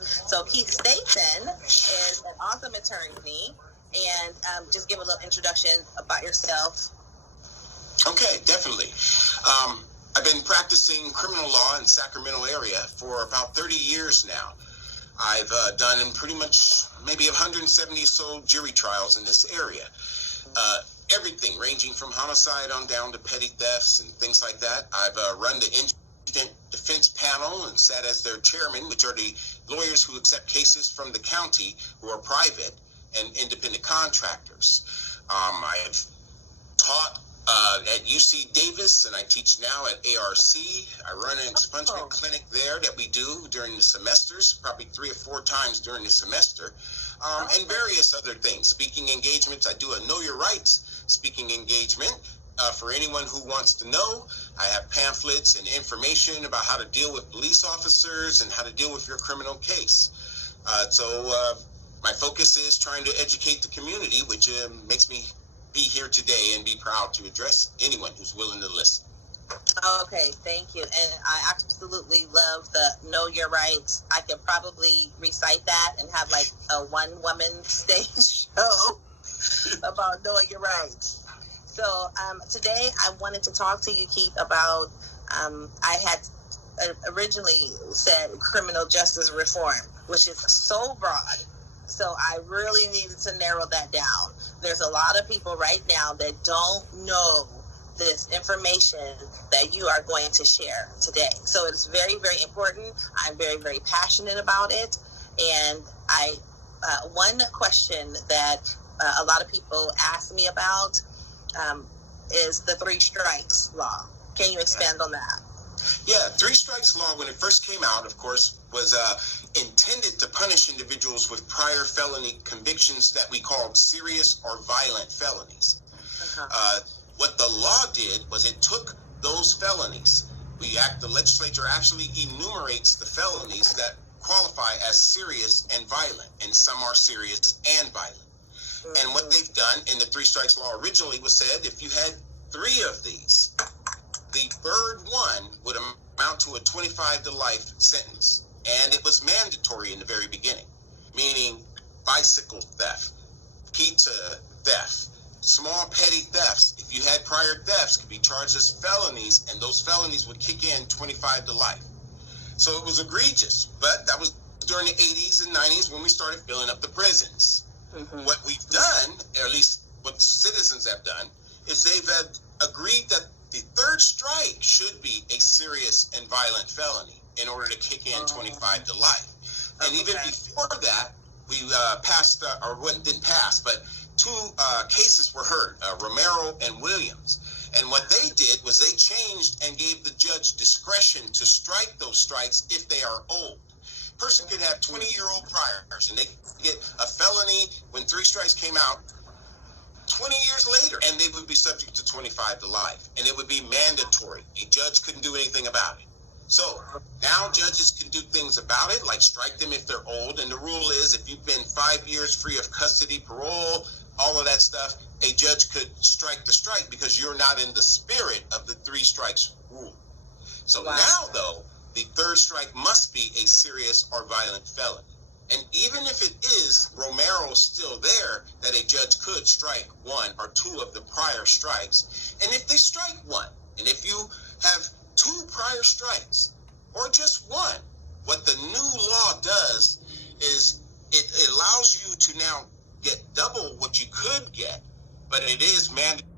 So Keith Staten is an awesome attorney, and just give a little introduction about yourself. Okay, definitely. I've been practicing criminal law in Sacramento area for about 30 years now. I've done pretty much maybe 170 or so jury trials in this area. Everything ranging from homicide on down to petty thefts and things like that. I've run the indigent defense panel and sat as their chairman, which are the lawyers who accept cases from the county who are private and independent contractors. I've taught at UC Davis, and I teach now at ARC. I run an expungement clinic there that we do during the semesters, probably 3 or 4 times during the semester, and various other things. Speaking engagements, I do a Know Your Rights speaking engagement for anyone who wants to know. I have pamphlets and information about how to deal with police officers and how to deal with your criminal case. So my focus is trying to educate the community, which makes me be here today and be proud to address anyone who's willing to listen. Okay, thank you. And I absolutely love the Know Your Rights. I could probably recite that and have like a one-woman stage show about knowing your rights. So today I wanted to talk to you, Keith, about I had originally said criminal justice reform, which is so broad. So I really needed to narrow that down. There's a lot of people right now that don't know this information that you are going to share today. So it's very, very important. I'm very, very passionate about it. And one question that a lot of people ask me about is the 3 strikes law. Can you expand on that? Yeah, 3 strikes law, when it first came out, of course, was intended to punish individuals with prior felony convictions that we called serious or violent felonies. What the law did was it took those felonies. The legislature actually enumerates the felonies that qualify as serious and violent, and some are serious and violent. And what they've done in the 3 strikes law originally was said if you had 3 of these, the third one would amount to a 25 to life sentence. And it was mandatory in the very beginning, meaning bicycle theft, pizza theft, small petty thefts. If you had prior thefts, could be charged as felonies, and those felonies would kick in 25 to life. So it was egregious, but that was during the 80s and 90s when we started filling up the prisons. What we've done, or at least what citizens have done, is they've agreed that the 3rd strike should be a serious and violent felony in order to kick in 25 to life. And even before that, we passed, didn't pass, but 2 cases were heard, Romero and Williams. And what they did was they changed and gave the judge discretion to strike those strikes if they are old. Person could have 20-year-old priors, and they could get a felony when 3 strikes came out 20 years later, and they would be subject to 25 to life, and it would be mandatory. A judge couldn't do anything about it. So now judges can do things about it, like strike them if they're old, and the rule is if you've been 5 years free of custody, parole, all of that stuff, a judge could strike the strike because you're not in the spirit of the 3 strikes rule. So now, though, the 3rd strike must be a serious or violent felony. And even if it is Romero still there, that a judge could strike 1 or 2 of the prior strikes. And if they strike 1, and if you have 2 prior strikes, or just 1, what the new law does is it allows you to now get double what you could get, but it is mandatory.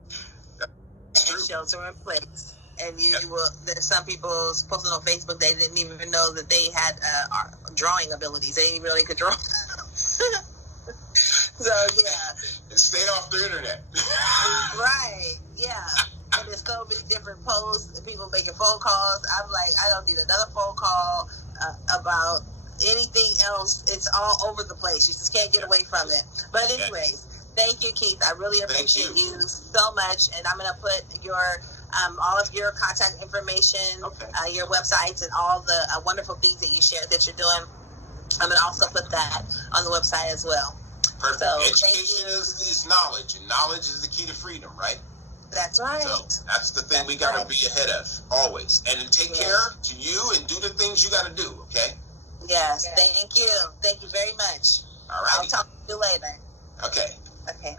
Shelter in place. And you will. There's some people posted on Facebook, they didn't even know that they had drawing abilities. They didn't even know they could draw. So yeah. Stay off the internet. Right. Yeah. And there's so many different posts, people making phone calls. I'm like, I don't need another phone call about anything else. It's all over the place. You just can't get away from it. But anyways, thank you, Keith. I really appreciate you so much. And I'm going to put your all of your contact information, your websites, and all the wonderful things that you share that you're doing. I'm going to also put that on the website as well. Perfect. So, education is knowledge, and knowledge is the key to freedom, right? That's right. So that's the thing we got to be ahead of, always. And then take care to you and do the things you got to do, okay? Yes. Thank you. Thank you very much. All right. I'll talk to you later. Okay. Okay.